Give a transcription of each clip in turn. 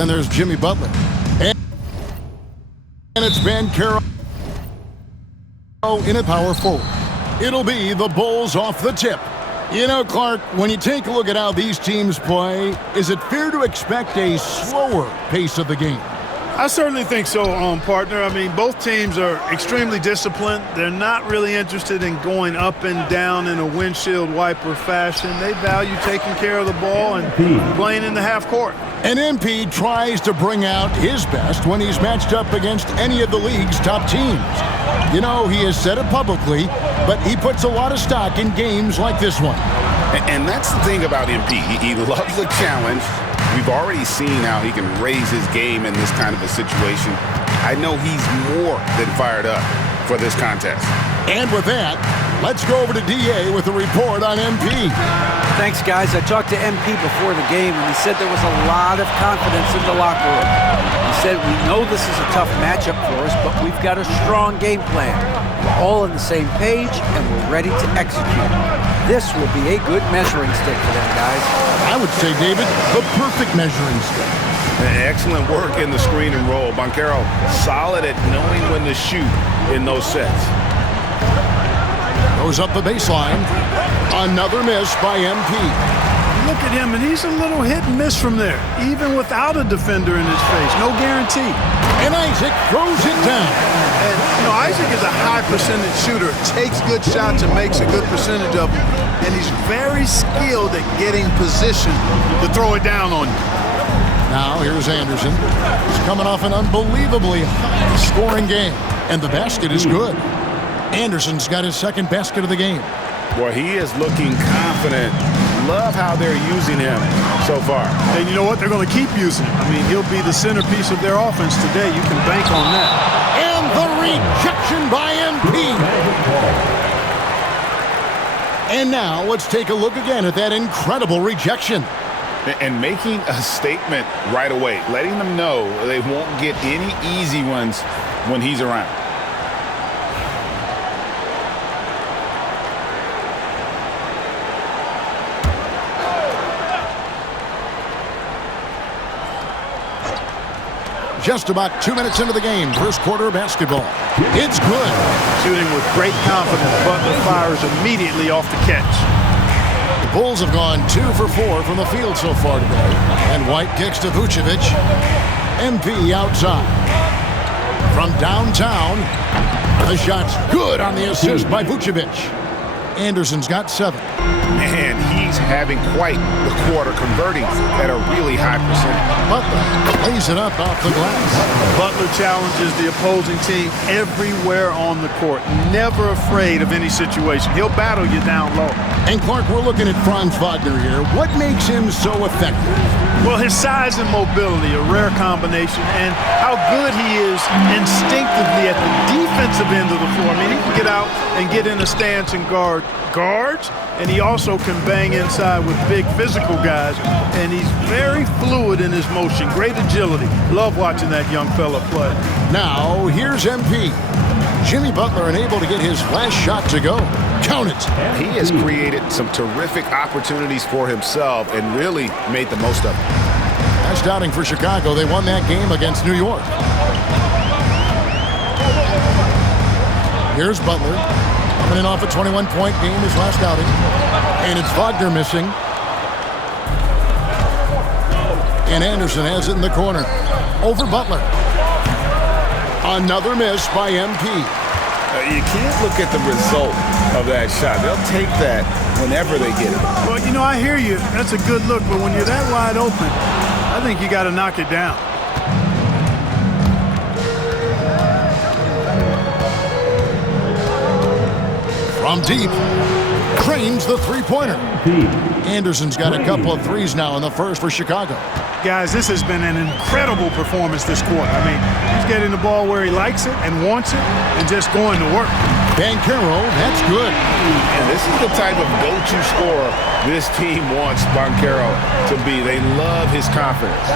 Then there's Jimmy Butler. And it's Banchero in a power forward. It'll be the Bulls off the tip. You know, Clark, when you take a look at how these teams play, is it fair to expect a slower pace of the game? I certainly think so, partner. I mean, both teams are extremely disciplined. They're not really interested in going up and down in a windshield wiper fashion. They value taking care of the ball and playing in the half court. And MP tries to bring out his best when he's matched up against any of the league's top teams. You know, he has said it publicly, but he puts a lot of stock in games like this one. And that's the thing about MP. He loves a challenge. We've already seen how he can raise his game in this kind of a situation. I know he's more than fired up for this contest. And with that, let's go over to DA with a report on MP. Thanks, guys. I talked to MP before the game, and he said there was a lot of confidence in the locker room. He said, we know this is a tough matchup for us, but we've got a strong game plan. We're all on the same page, and we're ready to execute. This will be a good measuring stick for them, guys. I would say, David, the perfect measuring stick. Excellent work in the screen and roll. Banchero solid at knowing when to shoot in those sets. Goes up the baseline. Another miss by MP. Look at him, and he's a little hit and miss from there, even without a defender in his face. No guarantee. And Isaac throws it down. And, you know, Isaac is a high percentage shooter, takes good shots and makes a good percentage of them. And he's very skilled at getting position to throw it down on you. Now, here's Anderson. He's coming off an unbelievably high-scoring game. And the basket is good. Anderson's got his second basket of the game. Boy, he is looking confident. Love how they're using him so far. And you know what? They're going to keep using him. I mean, he'll be the centerpiece of their offense today. You can bank on that. And the rejection by MP. And now let's take a look again at that incredible rejection. And making a statement right away, letting them know they won't get any easy ones when he's around. Just about 2 minutes into the game, first quarter of basketball. It's good. Shooting with great confidence. Butler fires immediately off the catch. The Bulls have gone 2 for 4 from the field so far today. And White kicks to Vucevic. MP outside. From downtown, the shot's good on the assist by Vucevic. Anderson's got 7. Man, he's having quite the quarter, converting at a really high percentage. Butler lays it up off the glass. Butler challenges the opposing team everywhere on the court. Never afraid of any situation. He'll battle you down low. And Clark, we're looking at Franz Wagner here. What makes him so effective? Well, his size and mobility, a rare combination, and how good he is instinctively at the defensive end of the floor. I mean, he can get out and get in a stance and guard guards, and he also can bang inside with big physical guys, and he's very fluid in his motion. Great agility. Love watching that young fella play. Now, here's MP. Jimmy Butler unable to get his last shot to go. Count it. He has created some terrific opportunities for himself and really made the most of it. That's outing for Chicago. They won that game against New York. Here's Butler. Coming in off a 21-point game his last outing. And it's Wagner missing. And Anderson has it in the corner. Over Butler. Another miss by MP. You can't look at the result of that shot. They'll take that whenever they get it. Well, you know, I hear you. That's a good look, but when you're that wide open, I think you got to knock it down. From deep, cranes the three-pointer. Anderson's got a couple of threes now in the first for Chicago. Guys, this has been an incredible performance this quarter. I mean, he's getting the ball where he likes it and wants it and just going to work. Banchero, that's good. And this is the type of go-to scorer this team wants Banchero to be. They love his confidence.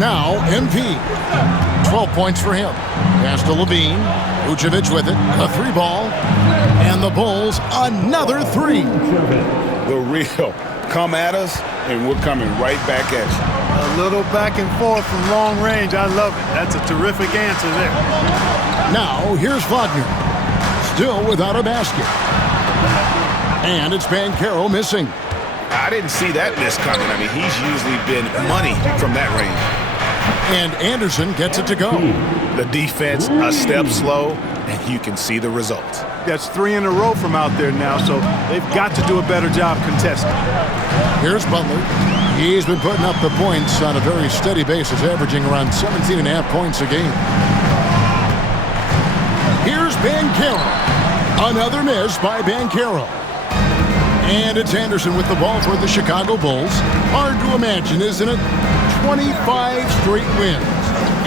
Now, MP. 12 points for him. Pass to Levine. Vucevic with it. A three ball. And the Bulls, another three. The real Come at us, and we're coming right back at you. A little back and forth from long range. I love it. That's a terrific answer there. Now, here's Wagner. Still without a basket. And it's Banchero missing. I didn't see that miss coming. I mean, he's usually been money from that range. And Anderson gets it to go. The defense a step slow, and you can see the results. That's 3 in a row from out there now, so they've got to do a better job contesting. Here's Butler. He's been putting up the points on a very steady basis, averaging around 17.5 points a game. Here's Banchero. Another miss by Banchero. And it's Anderson with the ball for the Chicago Bulls. Hard to imagine, isn't it? 25 straight wins.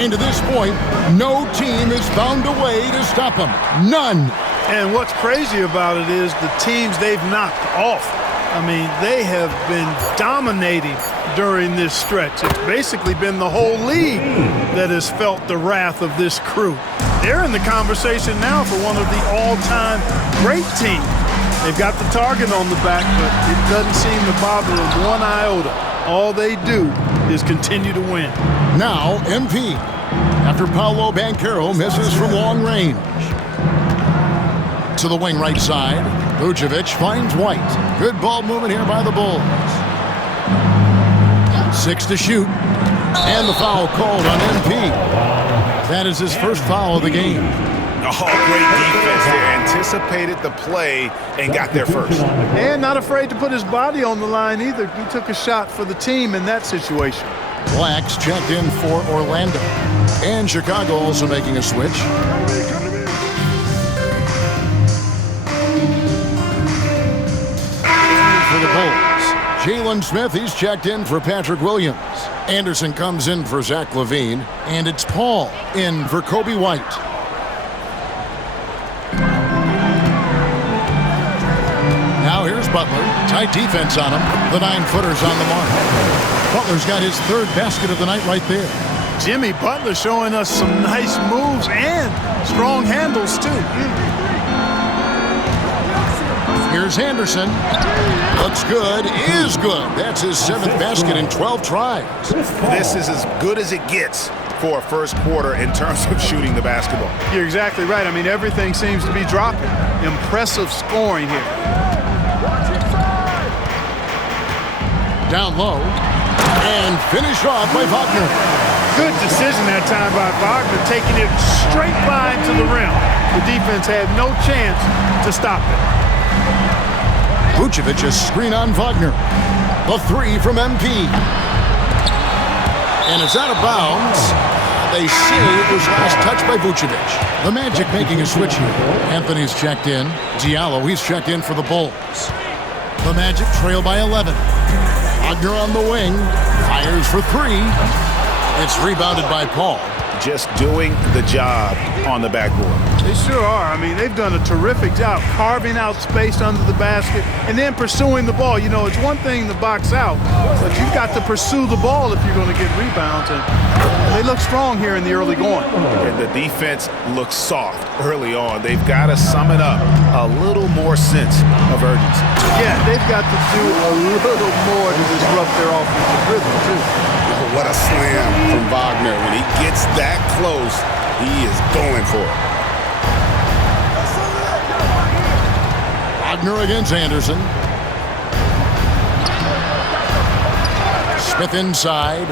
And to this point, no team has found a way to stop them. None. And what's crazy about it is the teams they've knocked off. I mean, they have been dominating during this stretch. It's basically been the whole league that has felt the wrath of this crew. They're in the conversation now for one of the all-time great teams. They've got the target on the back, but it doesn't seem to bother them one iota. All they do is continue to win. Now, MP. After Paolo Banchero misses from long range. To the wing right side. Vucevic finds White. Good ball movement here by the Bulls. 6 to shoot. And the foul called on MP. That is his first foul of the game. Oh, great defense there. Anticipated the play and got there first. And not afraid to put his body on the line either. He took a shot for the team in that situation. Blacks checked in for Orlando. And Chicago also making a switch. For the Bulls, Jalen Smith, he's checked in for Patrick Williams. Anderson comes in for Zach LaVine. And it's Paul in for Kobe White. Now here's Butler. Tight defense on him. The 9-footer's on the mark. Butler's got his 3rd basket of the night right there. Jimmy Butler showing us some nice moves and strong handles, too. Here's Anderson. Looks good. Is good. That's his 7th basket in 12 tries. This is as good as it gets for a first quarter in terms of shooting the basketball. You're exactly right. I mean, everything seems to be dropping. Impressive scoring here. Down low. And finished off by Wagner. Good decision that time by Wagner, taking it straight line to the rim. The defense had no chance to stop it. Vucevic a screen on Wagner. The 3 from MP. And it's out of bounds. They say it was last touched by Vucevic. The Magic making a switch here. Anthony's checked in. Diallo, he's checked in for the Bulls. The Magic trail by 11. Wagner on the wing. Fires for 3. It's rebounded by Paul. Just doing the job on the backboard. They sure are. I mean, they've done a terrific job carving out space under the basket and then pursuing the ball. You know, it's one thing to box out, but you've got to pursue the ball if you're going to get rebounds. And they look strong here in the early going. And the defense looks soft early on. They've got to sum it up. A little more sense of urgency. Yeah, they've got to do a little more to disrupt their offensive rhythm, too. What a slam from Wagner. When he gets that close, he is going for it. Wagner against Anderson. Smith inside.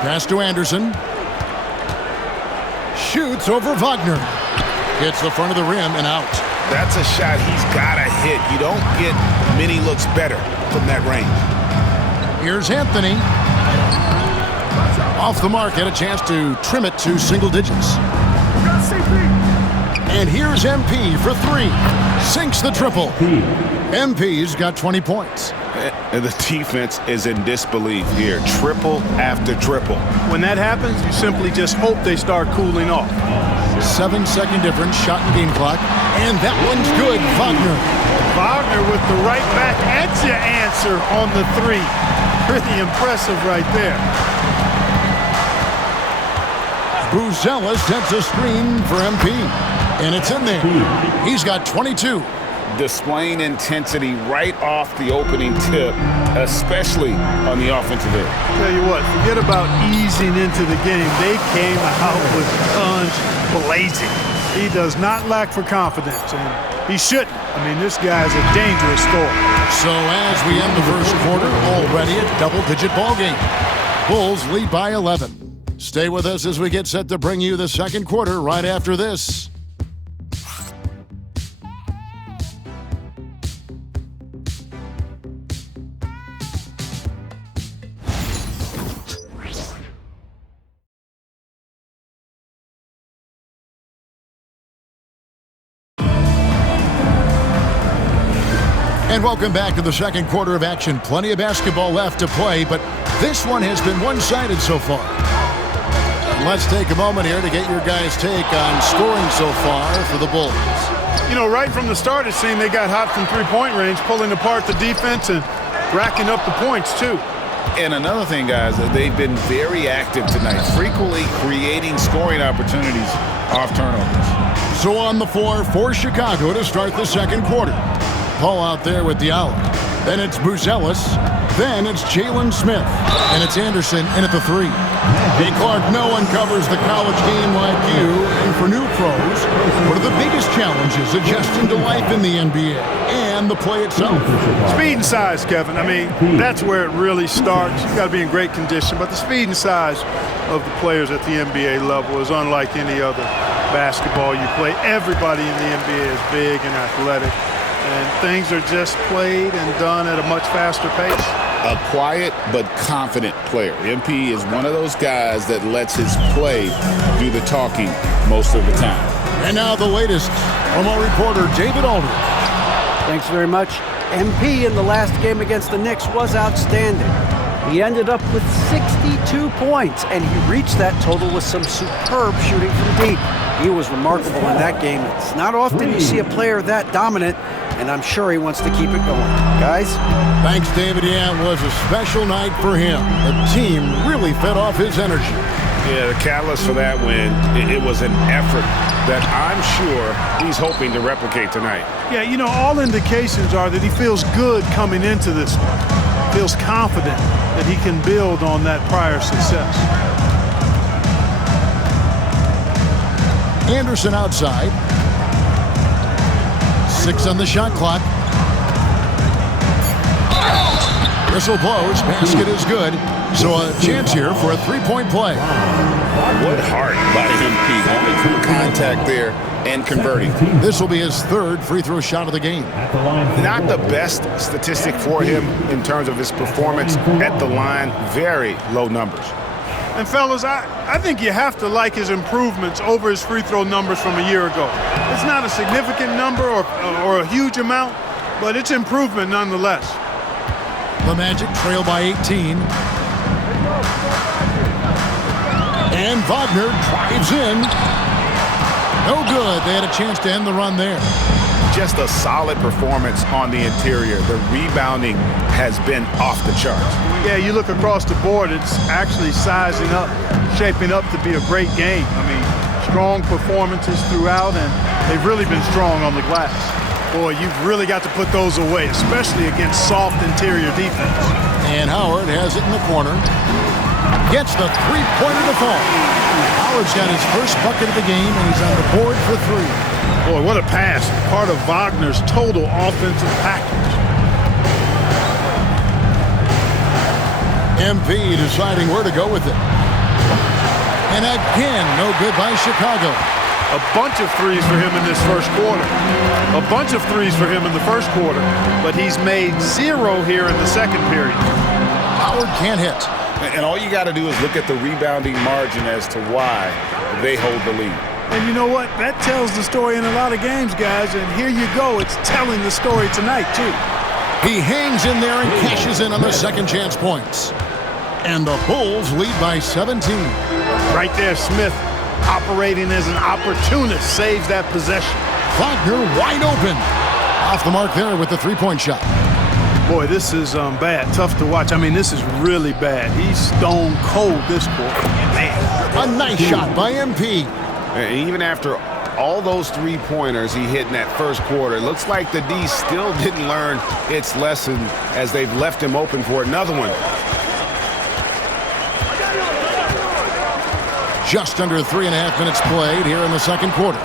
Pass to Anderson. Shoots over Wagner. Hits the front of the rim and out. That's a shot he's got to hit. You don't get many looks better from that range. Here's Anthony. Off the mark, had a chance to trim it to single digits. And here's MP for 3. Sinks the triple. MP's got 20 points. And the defense is in disbelief here. Triple after triple. When that happens, you simply just hope they start cooling off. 7-second difference, shot and game clock. And that one's good, Wagner. Wagner with the right back at your answer on the 3. Pretty impressive right there. Buzella sets a screen for MP. And it's in there. He's got 22. displaying intensity right off the opening tip, especially on the offensive end. Tell you what, forget about easing into the game. They came out with guns blazing. He does not lack for confidence, and he shouldn't. I mean, this guy's a dangerous scorer. So as we end the first quarter, already a double-digit ball game. Bulls lead by 11. Stay with us as we get set to bring you the second quarter right after this. And welcome back to the second quarter of action. Plenty of basketball left to play, but this one has been one-sided so far. And let's take a moment here to get your guys' take on scoring so far for the Bulls. You know, right from the start, it seemed they got hot from three-point range, pulling apart the defense and racking up the points, too. And another thing, guys, they've been very active tonight, frequently creating scoring opportunities off turnovers. So on the floor for Chicago to start the second quarter. Paul out there with Diallo. Then it's Buzelis. Then it's Jalen Smith. And it's Anderson in at the three. Hey, Clark, no one covers the college game like you. And for new pros, what are the biggest challenges adjusting to life in the NBA and the play itself? Speed and size, Kevin. I mean, that's where it really starts. You've got to be in great condition. But the speed and size of the players at the NBA level is unlike any other basketball you play. Everybody in the NBA is big and athletic. And things are just played and done at a much faster pace. A quiet but confident player. MP is one of those guys that lets his play do the talking most of the time. And now the latest from our reporter, David Aldridge. Thanks very much. MP in the last game against the Knicks was outstanding. He ended up with 62 points, and he reached that total with some superb shooting from deep. He was remarkable in that game. It's not often you see a player that dominant, and I'm sure he wants to keep it going. Guys? Thanks, David. Yeah, it was a special night for him. The team really fed off his energy. Yeah, the catalyst for that win, it was an effort that I'm sure he's hoping to replicate tonight. Yeah, you know, all indications are that he feels good coming into this one. Feels confident that he can build on that prior success. Anderson outside. 6 on the shot clock. Whistle blows. Basket is good. So a chance here for a three-point play. What heart by MP. Having contact there and converting. This will be his third free throw shot of the game. Not the best statistic for him in terms of his performance at the line. Very low numbers. And fellas, I think you have to like his improvements over his free throw numbers from a year ago. It's not a significant number or a huge amount, but it's improvement nonetheless. The Magic trail by 18. And Wagner drives in. No good. They had a chance to end the run there. Just a solid performance on the interior. The rebounding has been off the charts. Yeah, you look across the board, it's actually sizing up, shaping up to be a great game. I mean, strong performances throughout, and they've really been strong on the glass. Boy, you've really got to put those away, especially against soft interior defense. And Howard has it in the corner. Gets the three-pointer to fall. Howard's got his first bucket of the game, and he's on the board for 3. Boy, what a pass. Part of Wagner's total offensive package. MP deciding where to go with it. And again, no good by Chicago. A bunch of threes for him in this first quarter. A bunch of threes for him in the first quarter. But he's made 0 here in the second period. Howard can't hit. And all you got to do is look at the rebounding margin as to why they hold the lead. And you know what? That tells the story in a lot of games, guys. And here you go. It's telling the story tonight, too. He hangs in there and cashes in on the second chance points. And the Bulls lead by 17. Right there, Smith, operating as an opportunist, saves that possession. Wagner wide open. Off the mark there with the three-point shot. Boy, this is bad. Tough to watch. I mean, this is really bad. He's stone cold this quarter. Man. A nice shot by MP. And even after all those three-pointers he hit in that first quarter. It looks like the D still didn't learn its lesson as they've left him open for another one. Just under 3.5 minutes played here in the second quarter.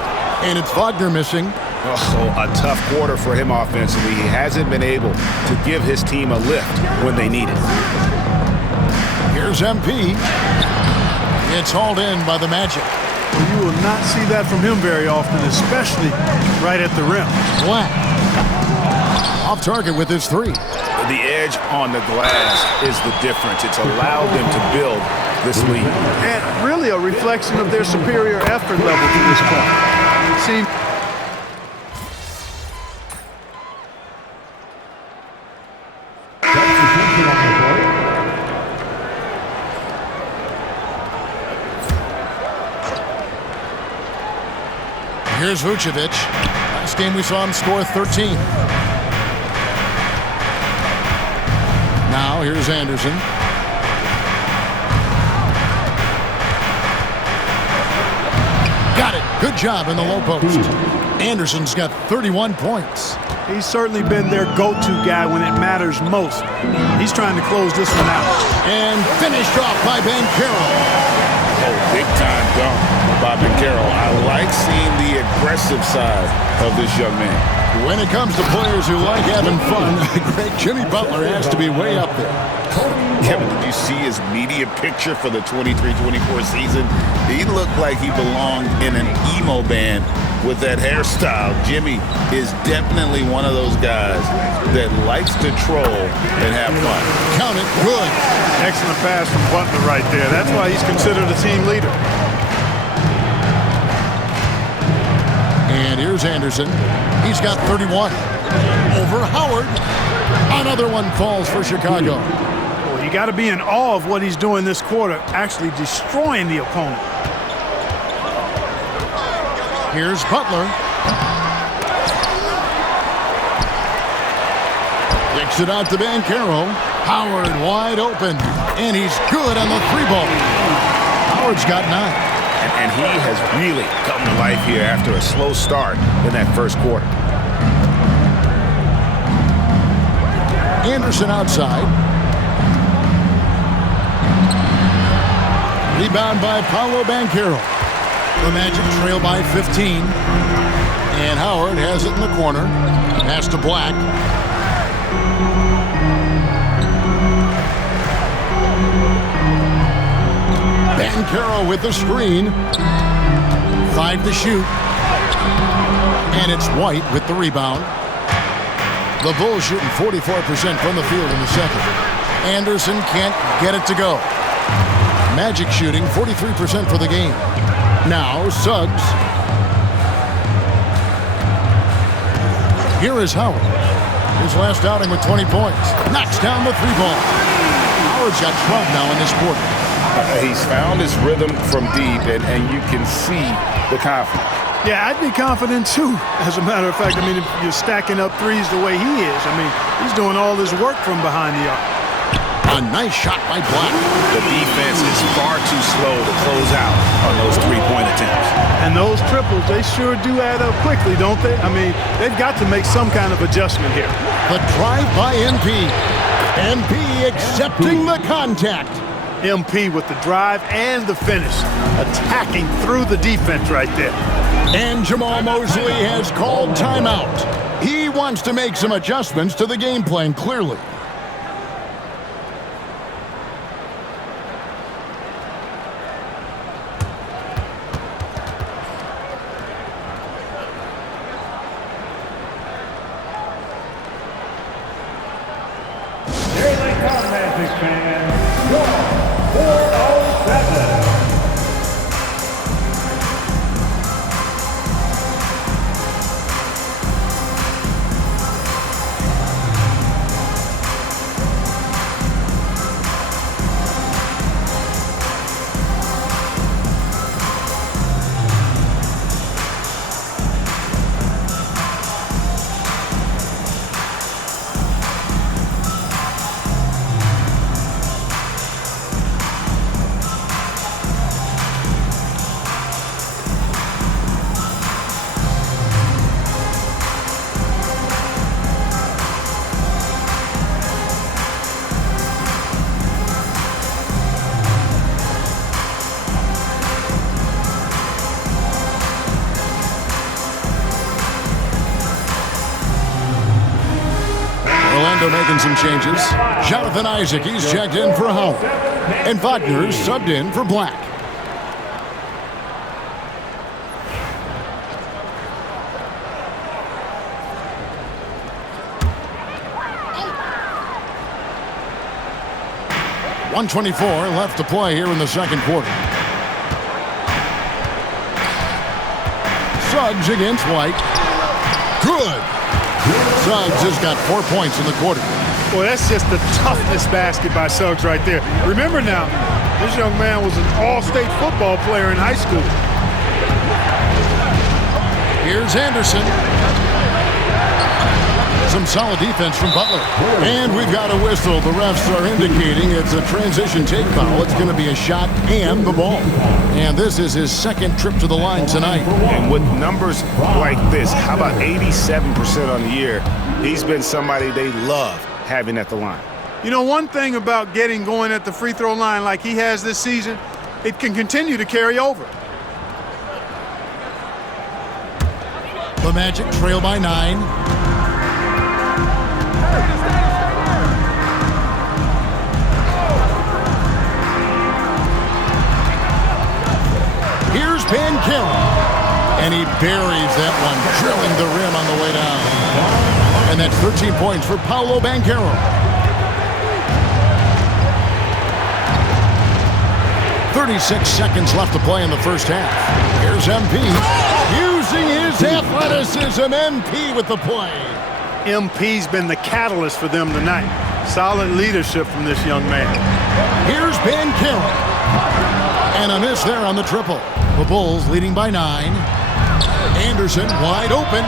And it's Wagner missing. Oh, a tough quarter for him offensively. He hasn't been able to give his team a lift when they need it. Here's MP. It's hauled in by the Magic. Well, you will not see that from him very often, especially right at the rim. Black. Off target with his three. The edge on the glass is the difference. It's allowed them to build this lead. And really a reflection of their superior effort level to this point. See. Here's Vucevic. Last game we saw him score 13. Now here's Anderson. Got it. Good job in the low post. Anderson's got 31 points. He's certainly been their go-to guy when it matters most. He's trying to close this one out. And finished off by Banchero. Oh, big-time dunk by Banchero. I like seeing the aggressive side of this young man. When it comes to players who like having fun, the great Jimmy Butler has to be way up there. Yeah, but did you see his media picture for the 23-24 season? He looked like he belonged in an emo band with that hairstyle. Jimmy is definitely one of those guys that likes to troll and have fun. Count it. Good. Excellent pass from Butler right there. That's why he's considered a team leader. And here's Anderson. He's got 31. Over Howard. Another one falls for Chicago. Well, you got to be in awe of what he's doing this quarter, actually destroying the opponent. Here's Butler. Kicks it out to Banchero. Howard wide open. And he's good on the three ball. Howard's got 9. And he has really come to life here after a slow start in that first quarter. Anderson outside. Rebound by Paolo Banchero. The Magic trail by 15. And Howard has it in the corner. Pass to Black. Banchero with the screen. 5 to shoot. And it's White with the rebound. The Bulls shooting 44% from the field in the second. Anderson can't get it to go. Magic shooting 43% for the game. Now Suggs. Here is Howard. His last outing with 20 points. Knocks down the three ball. Howard's got 12 now in this quarter. He's found his rhythm from deep, and you can see the confidence. Yeah, I'd be confident too, as a matter of fact. I mean, if you're stacking up threes the way he is, I mean, he's doing all his work from behind the arc. A nice shot by Black. The defense is far too slow to close out on those three-point attempts. And those triples, they sure do add up quickly, don't they? I mean, they've got to make some kind of adjustment here. The drive by MP. MP accepting the contact. MP with the drive and the finish, attacking through the defense right there. And Jamal Mosley has called timeout. He wants to make some adjustments to the game plan, clearly. Here they come, Magic fans. 407. making some changes. Jonathan Isaac, he's checked in for Howard. And Wagner subbed in for Black. .124 left to play here in the second quarter. Suggs against White. Good. Suggs has got 4 points in the quarter. Boy, that's just the toughness basket by Suggs right there. Remember now, this young man was an all-state football player in high school. Here's Anderson. Some solid defense from Butler. And we've got a whistle. The refs are indicating it's a transition take foul. It's going to be a shot and the ball. And this is his second trip to the line tonight. And with numbers like this, how about 87% on the year? He's been somebody they love having at the line. You know, one thing about getting going at the free throw line like he has this season, it can continue to carry over. The Magic trail by 9. Here's Banchero. And he buries that one, drilling the rim on the way down. And that's 13 points for Paolo Banchero. .36 seconds left to play in the first half. Here's MP. Using his athleticism, MP with the play. MP's been the catalyst for them tonight. Solid leadership from this young man. Here's Banchero. And a miss there on the triple. The Bulls leading by 9. Anderson wide open.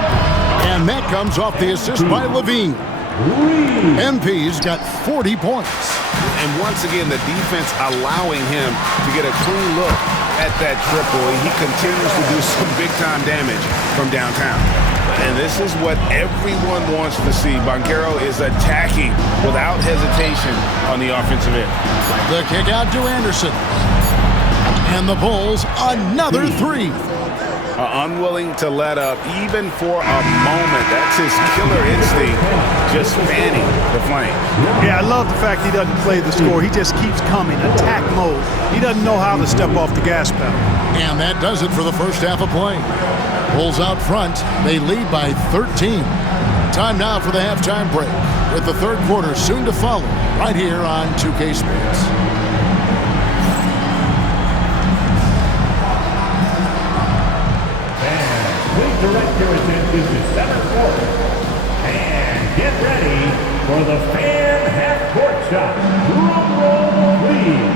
And that comes off the assist by Levine. MP's got 40 points. And once again, the defense allowing him to get a clean look at that triple. He continues to do some big-time damage from downtown. And this is what everyone wants to see. Banchero is attacking without hesitation on the offensive end. The kick out to Anderson. And the Bulls, another 3. Unwilling to let up even for a moment. That's his killer instinct, just fanning the flame. Yeah, I love the fact he doesn't play the score. He just keeps coming, attack mode. He doesn't know how to step off the gas pedal. And that does it for the first half of play. Bulls out front. They lead by 13. Time now for the halftime break, with the third quarter soon to follow right here on 2K Sports. Please direct your attention to center court and get ready for the fan half-court shot. Drum roll, please.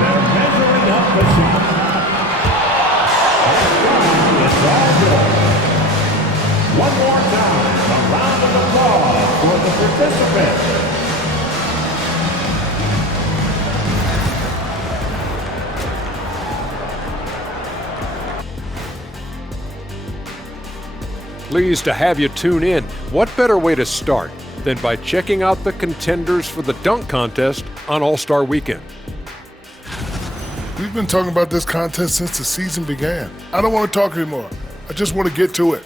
They're measuring up the shot. It's all good. One more time, a round of applause for the participants. Pleased to have you tune in. What better way to start than by checking out the contenders for the dunk contest on All-Star Weekend? We've been talking about this contest since the season began. I don't want to talk anymore. I just want to get to it.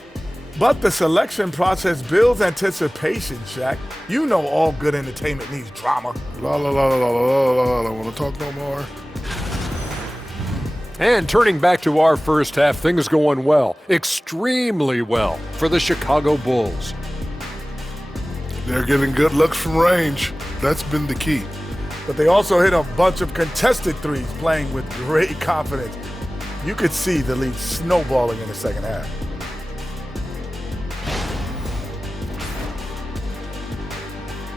But the selection process builds anticipation, Shaq. You know all good entertainment needs drama. La la la la la la la. I don't want to talk no more. And turning back to our first half, things going well, extremely well for the Chicago Bulls. They're getting good looks from range. That's been the key. But they also hit a bunch of contested threes, playing with great confidence. You could see the lead snowballing in the second half.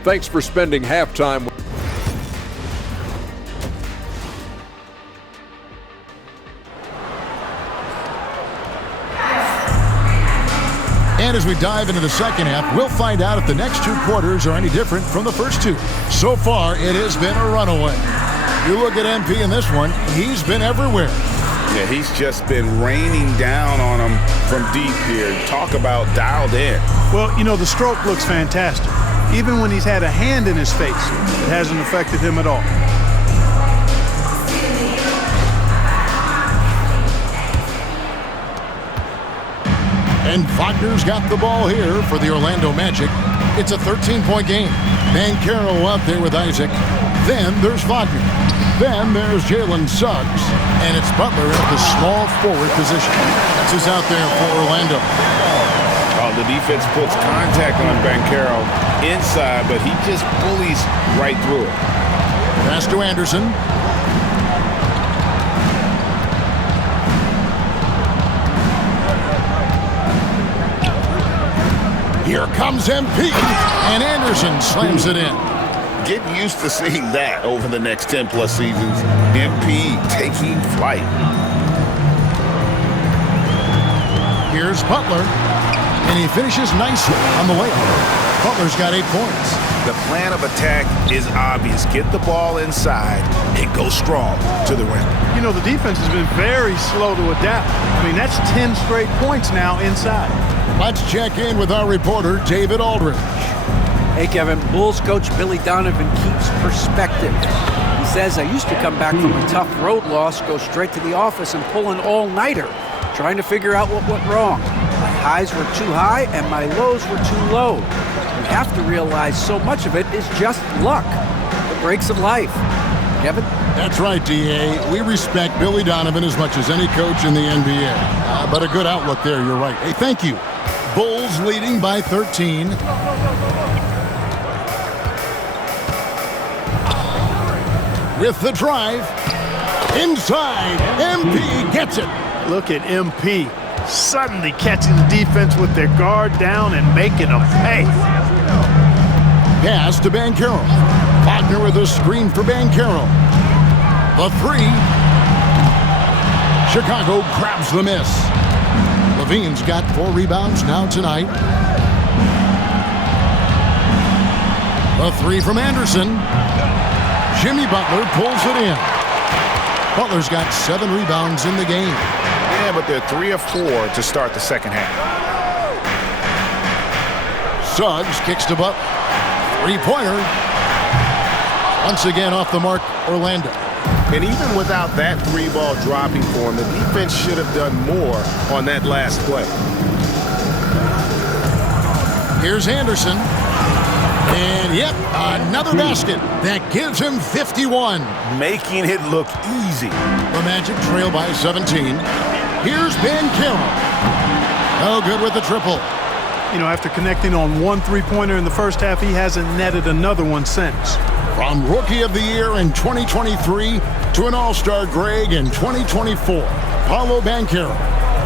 Thanks for spending halftime with And as we dive into the second half, we'll find out if the next 2 quarters are any different from the first 2. So far, it has been a runaway. You look at MP in this one, he's been everywhere. Yeah, he's just been raining down on him from deep here. Talk about dialed in. Well, you know, the stroke looks fantastic. Even when he's had a hand in his face, it hasn't affected him at all. And Wagner's got the ball here for the Orlando Magic. It's a 13-point game. Banchero out there with Isaac. Then there's Wagner. Then there's Jalen Suggs. And it's Butler at the small forward position. That's who's out there for Orlando. Oh, the defense puts contact on Banchero inside, but he just bullies right through it. Pass to Anderson. Here comes MP, and Anderson slams it in. Get used to seeing that over the next 10-plus seasons. MP taking flight. Here's Butler, and he finishes nicely on the layup. Butler's got 8 points. The plan of attack is obvious. Get the ball inside and go strong to the rim. You know, the defense has been very slow to adapt. I mean, that's 10 straight points now inside. Let's check in with our reporter, David Aldridge. Hey, Kevin. Bulls coach Billy Donovan keeps perspective. He says, I used to come back from a tough road loss, go straight to the office and pull an all-nighter, trying to figure out what went wrong. My highs were too high and my lows were too low. You have to realize so much of it is just luck. The breaks of life. Kevin? That's right, D.A. We respect Billy Donovan as much as any coach in the NBA. But a good outlook there, you're right. Hey, thank you. Bulls leading by 13. With the drive. Inside. MP gets it. Look at MP suddenly catching the defense with their guard down and making them pay. Pass to Banchero. Wagner with a screen for Banchero. The three. Chicago grabs the miss. Levine's got 4 rebounds now tonight. The three from Anderson. Jimmy Butler pulls it in. Butler's got 7 rebounds in the game. Yeah, but they're 3 of 4 to start the second half. Suggs kicks to Butler. 3-pointer. Once again off the mark, Orlando. And even without that 3-ball dropping for him, the defense should have done more on that last play. Here's Anderson. And yep, another basket. That gives him 51. Making it look easy. The Magic trail by 17. Here's Banchero. No good with the triple. You know, after connecting on 1 3-pointer in the first half, he hasn't netted another one since. From Rookie of the Year in 2023 to an All-Star Greg in 2024, Paolo Banchero.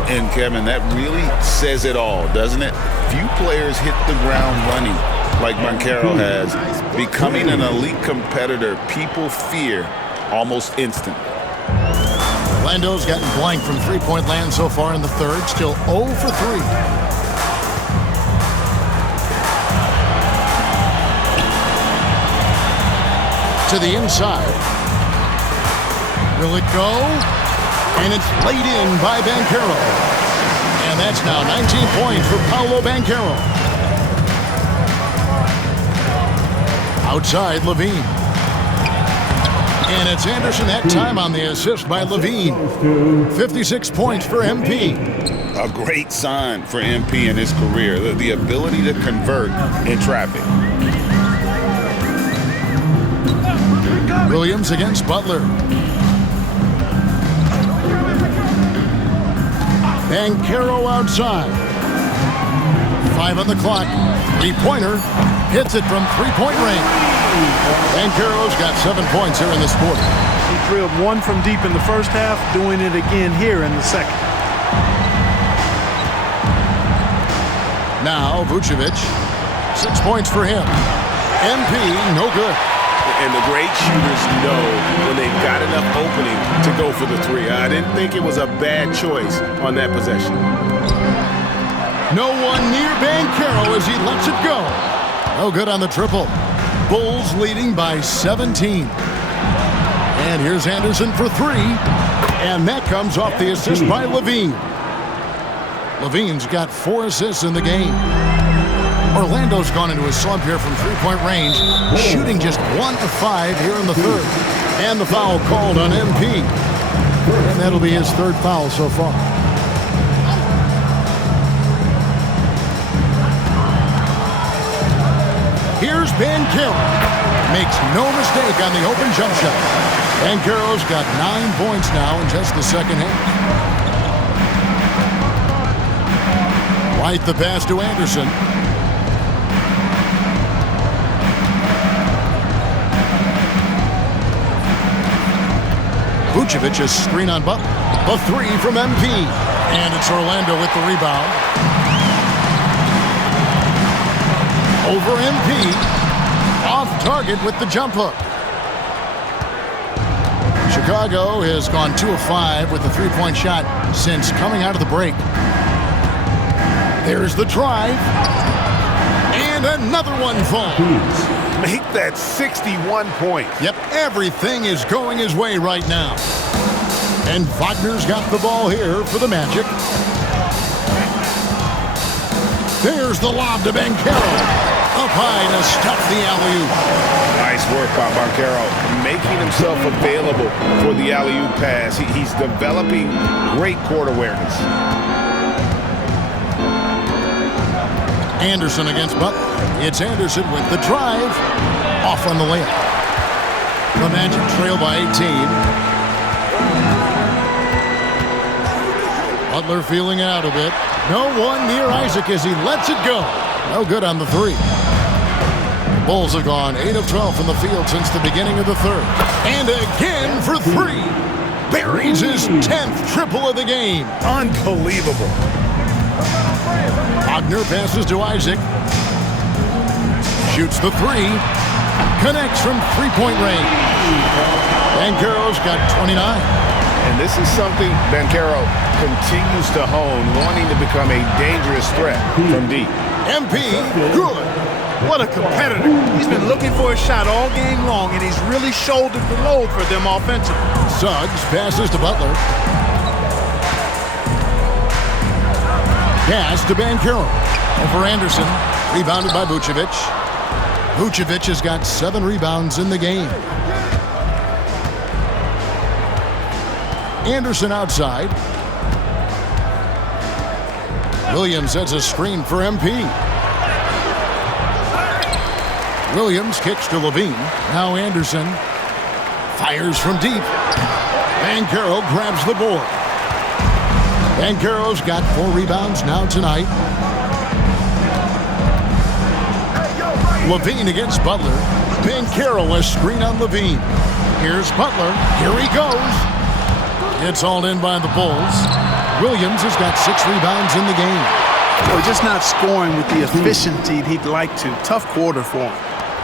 And Kevin, that really says it all, doesn't it? Few players hit the ground running like Banchero has. Becoming an elite competitor, people fear almost instantly. Orlando's gotten blank from three-point land so far in the third, still 0 for 3. To the inside. Will it go? And it's laid in by Banchero. And that's now 19 points for Paolo Banchero. Outside, Levine. And it's Anderson that time on the assist by Levine. 56 points for MP. A great sign for MP in his career, the ability to convert in traffic. Williams against Butler. Banchero outside. 5 on the clock. 3-pointer. Hits it from 3-point range. Banchero's got 7 points here in this quarter. He drilled 1 from deep in the first half, doing it again here in the second. Now Vucevic. 6 points for him. MP, no good. And the great shooters know when they've got enough opening to go for the 3. I didn't think it was a bad choice on that possession. No one near Banchero as he lets it go. No good on the triple. Bulls leading by 17. And here's Anderson for 3. And that comes off the assist by Levine. Levine's got 4 assists in the game. Orlando's gone into a slump here from 3-point range, shooting just 1 of 5 here in the third. And the foul called on MP. And that'll be his 3rd foul so far. Here's Banchero. Makes no mistake on the open jump shot. Banchero's got 9 points now in just the second half. White the pass to Anderson. Vucevic is screen on Butler. A three from MP. And it's Orlando with the rebound. Over MP. Off target with the jump hook. Chicago has gone 2 of 5 with the three-point shot since coming out of the break. There's the drive. And another one falls. Make that 61 points. Yep, everything is going his way right now. And Wagner's got the ball here for the Magic. There's the lob to Banchero. Up high to stop the alley-oop. Nice work by Banchero, making himself available for the alley-oop pass. He's developing great court awareness. Anderson against Butler. It's Anderson with the drive. Off on the layup. The Magic trail by 18. Butler feeling it out a bit. No one near Isaac as he lets it go. No good on the three. Bulls have gone 8 of 12 from the field since the beginning of the third. And again for three. Buries his 10th triple of the game. Unbelievable. Wagner passes to Isaac. Shoots the three. Connects from three-point range. Banchero's got 29. And this is something Banchero continues to hone, wanting to become a dangerous threat from deep. MP, good. What a competitor. He's been looking for a shot all game long, and he's really shouldered the load for them offensively. Suggs passes to Butler. Pass to Banchero. Over Anderson. Rebounded by Vucevic. Vucevic has got 7 rebounds in the game. Anderson outside. Williams sets a screen for MP. Williams kicks to Levine. Now Anderson fires from deep. Banchero grabs the board. Banchero's got 4 rebounds now tonight. Levine against Butler. Banchero a screen on Levine. Here's Butler. Here he goes. It's hauled in by the Bulls. Williams has got 6 rebounds in the game. Well, just not scoring with the efficiency he'd like to. Tough quarter for him.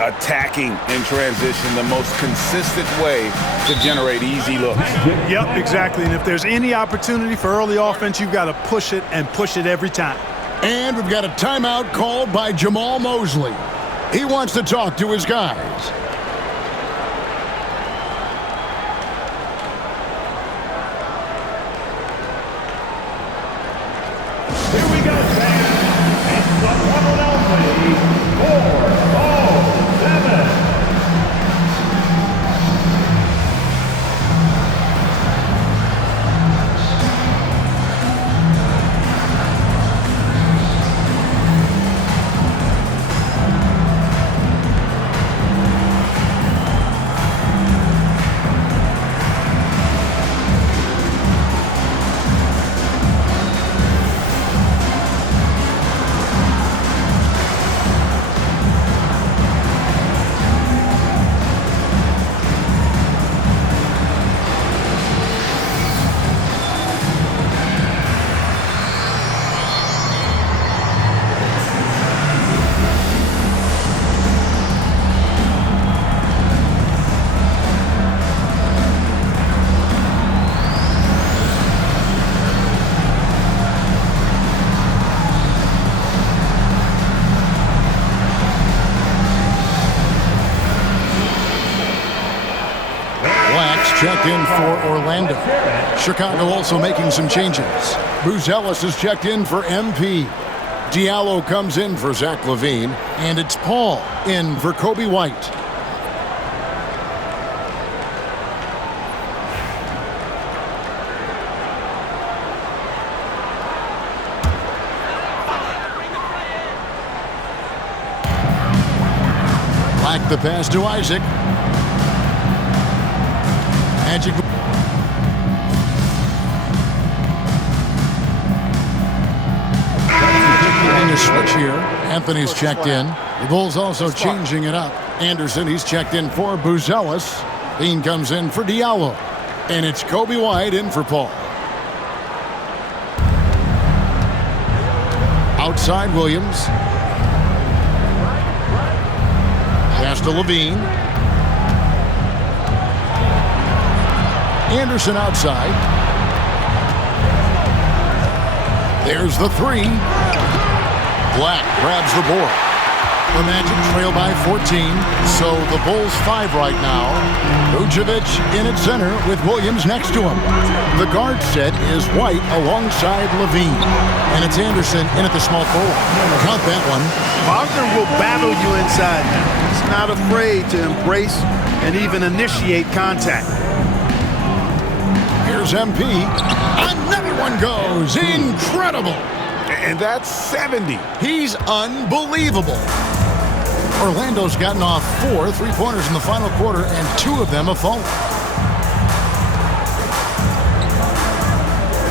Attacking in transition, the most consistent way to generate easy looks. Yep, exactly. And if there's any opportunity for early offense, you've got to push it and push it every time. And we've got a timeout called by Jamal Mosley. He wants to talk to his guys. Here we go, fans. It's the Philadelphia 4-0-7. Checked in for Orlando. Chicago also making some changes. Bruce Ellis is checked in for MP. Diallo comes in for Zach LaVine. And it's Paul in for Kobe White. Black the pass to Isaac. Magic. A switch here. Anthony's checked in. The Bulls also changing it up. Anderson, he's checked in for Buzelis. Bean comes in for Diallo. And it's Kobe White in for Paul. Outside Williams. Pass to Levine. Anderson outside. There's the three. Black grabs the board. The Magic trail by 14, so the Bulls 5 right now. Vucevic in at center with Williams next to him. The guard set is White alongside Levine. And it's Anderson in at the small forward. Count that one. Wagner will battle you inside now. He's not afraid to embrace and even initiate contact. Here's MP. Another one goes. Incredible. And that's 70. He's unbelievable. Orlando's gotten off 4 3-pointers in the final quarter, and 2 of them have fallen.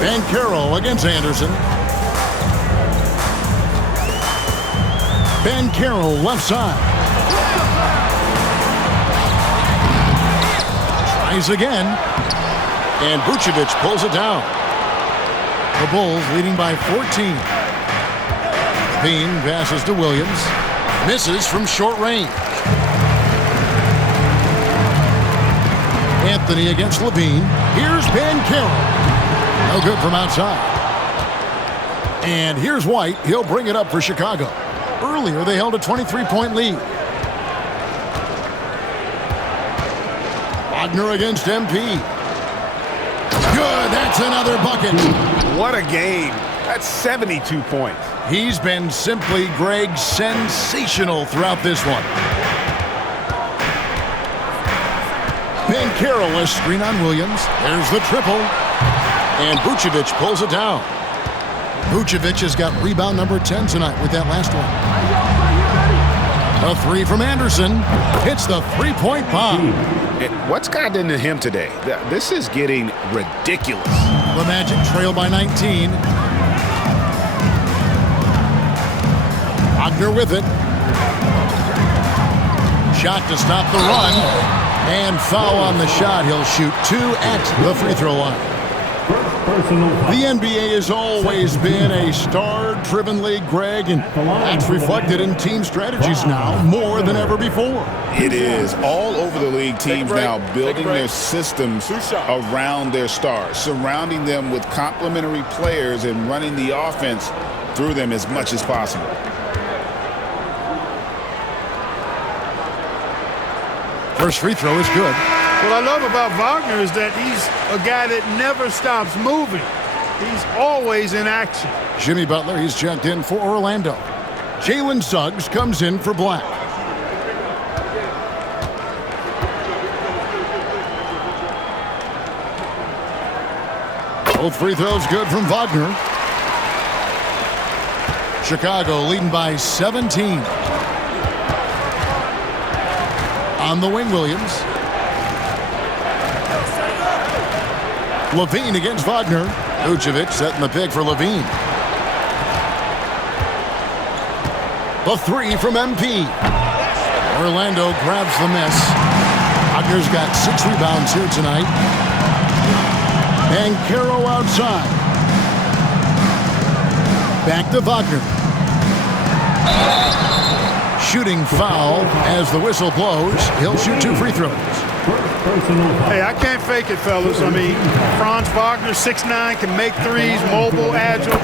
Banchero against Anderson. Banchero left side. Tries again. And Vucevic pulls it down. The Bulls leading by 14. Bean passes to Williams. Misses from short range. Anthony against Levine. Here's Banchero. No good from outside. And here's White. He'll bring it up for Chicago. Earlier, they held a 23-point lead. Wagner against MP. Good. That's another bucket. What a game. That's 72 points. He's been simply, Greg, sensational throughout this one. Banchero, a screen on Williams. There's the triple. And Vucevic pulls it down. Vucevic has got rebound number 10 tonight with that last one. A 3 from Anderson. Hits the three-point bomb. And what's gotten into him today? This is getting ridiculous. The Magic trail by 19. Wagner with it. Shot to stop the run. And foul on the shot. He'll shoot 2 at the free throw line. The NBA has always been a star-driven league, Greg, and that's reflected in team strategies now more than ever before. It is. All over the league, teams now building their systems around their stars, surrounding them with complementary players and running the offense through them as much as possible. First free throw is good. What I love about Wagner is that he's a guy that never stops moving. He's always in action. Jimmy Butler, he's checked in for Orlando. Jalen Suggs comes in for Black. Both free throws good from Wagner. Chicago leading by 17. On the wing, Williams. Levine against Wagner. Vucevic setting the pick for Levine. The 3 from MP. Orlando grabs the miss. Wagner's got 6 rebounds here tonight. Banchero outside. Back to Wagner. Shooting foul as the whistle blows. He'll shoot 2 free throws. Hey, I can't fake it, fellas. I mean, Franz Wagner, 6'9", can make threes, mobile, agile.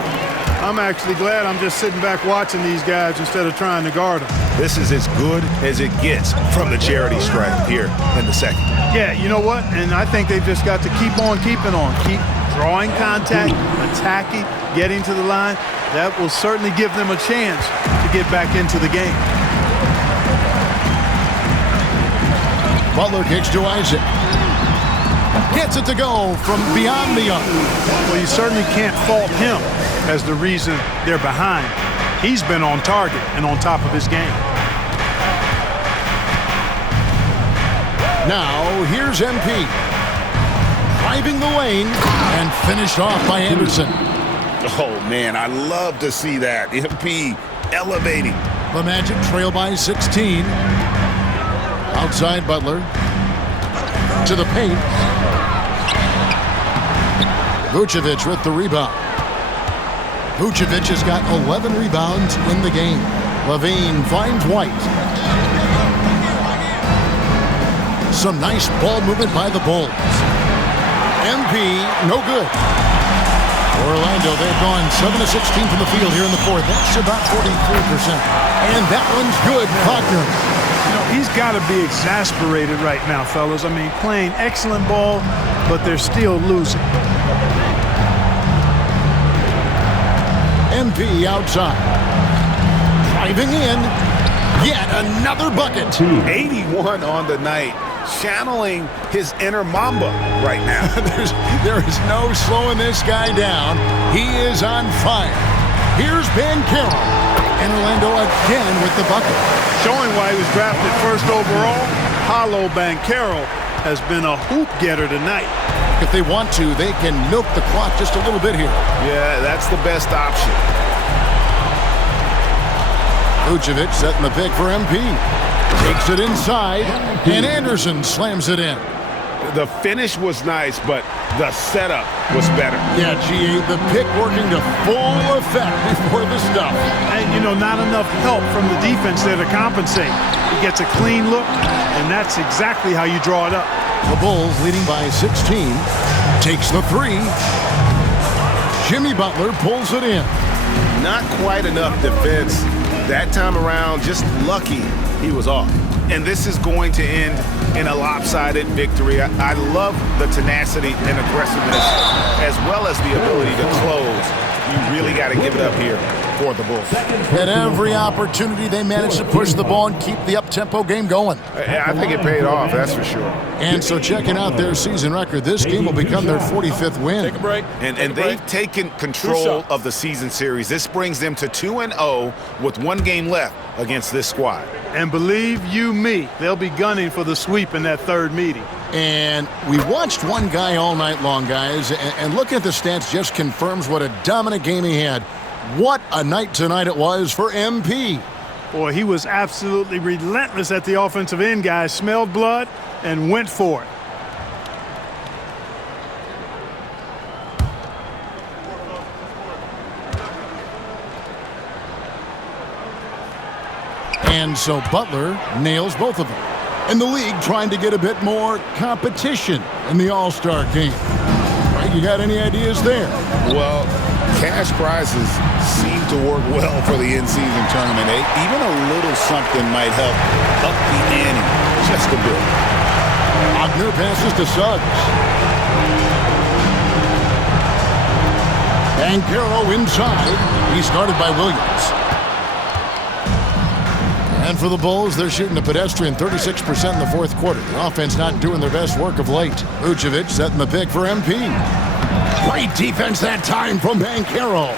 I'm actually glad I'm just sitting back watching these guys instead of trying to guard them. This is as good as it gets from the charity stripe here in the second. Yeah, you know what? And I think they've just got to keep on keeping on. Keep drawing contact, attacking, getting to the line. That will certainly give them a chance to get back into the game. Butler kicks to Isaac. Gets it to go from beyond the arc. Well, you certainly can't fault him as the reason they're behind. He's been on target and on top of his game. Now, here's MP. Driving the lane and finished off by Anderson. Oh, man, I love to see that. MP elevating. The Magic trail by 16. Outside Butler. To the paint. Vucevic with the rebound. Vucevic has got 11 rebounds in the game. LaVine finds White. Some nice ball movement by the Bulls. MP, no good. Orlando, they've gone 7-16 from the field here in the fourth. That's about 43%. And that one's good. Wagner. You know, he's got to be exasperated right now, fellas. I mean, playing excellent ball, but they're still losing. MP outside. Driving in. Yet another bucket. 81 on the night. Channeling his inner Mamba right now. There is no slowing this guy down. He is on fire. Here's Banchero. And Orlando again with the bucket. Showing why he was drafted first overall, Paolo Banchero has been a hoop getter tonight. If they want to, they can milk the clock just a little bit here. Yeah, that's the best option. Vucevic setting the pick for MP. Takes it inside, and Anderson slams it in. The finish was nice, but the setup was better. Yeah, GA, the pick working to full effect before the stuff. And, you know, not enough help from the defense there to compensate. He gets a clean look, and that's exactly how you draw it up. The Bulls leading by 16. Takes the three. Jimmy Butler pulls it in. Not quite enough defense. That time around, just lucky he was off. And this is going to end in a lopsided victory. I love the tenacity and aggressiveness as well as the ability to close. You really got to give it up here for the Bulls. At every opportunity, they managed to push the ball and keep the up-tempo game going. I think it paid off, that's for sure. And so checking out their season record, this game will become their 45th win. Take a break. And they've taken control of the season series. This brings them to 2-0 with one game left against this squad. And believe you me, they'll be gunning for the sweep in that third meeting. And we watched one guy all night long, guys, and looking at the stats just confirms what a dominant game he had. What a night tonight it was for MP. Boy, he was absolutely relentless at the offensive end, guys. Smelled blood and went for it. And so Butler nails both of them. And the league trying to get a bit more competition in the All-Star game. Right, you got any ideas there? Well, cash prizes seem to work well for the in-season tournament. Even a little something might help up the ante just a bit. Wagner passes to Suggs. Banchero inside. He's guarded by Williams. And for the Bulls, they're shooting a pedestrian 36% in the fourth quarter. The offense not doing their best work of late. Vucevic setting the pick for MP. Great defense that time from Banchero.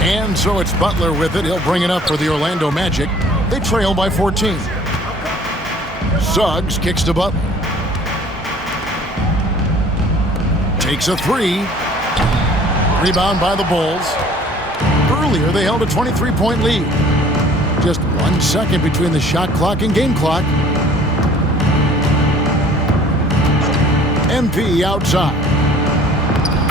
And so it's Butler with it. He'll bring it up for the Orlando Magic. They trail by 14. Suggs kicks to Butler. Takes a three. Rebound by the Bulls. Earlier, they held a 23-point lead. Just 1 second between the shot clock and game clock. MP outside.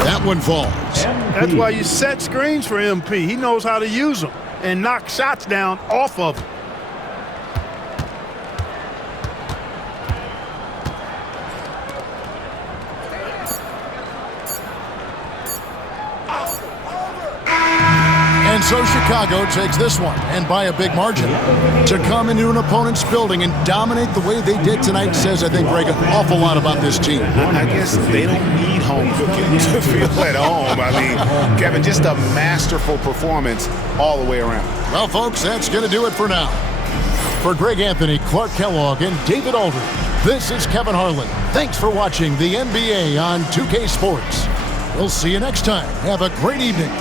That one falls. That's why you set screens for MP. He knows how to use them and knock shots down off of them. And so Chicago takes this one, and by a big margin. To come into an opponent's building and dominate the way they did tonight says, I think, Greg, an awful lot about this team. I guess they don't need home cooking to feel at home. I mean, Kevin, just a masterful performance all the way around. Well, folks, that's going to do it for now. For Greg Anthony, Clark Kellogg, and David Aldridge, this is Kevin Harlan. Thanks for watching the NBA on 2K Sports. We'll see you next time. Have a great evening.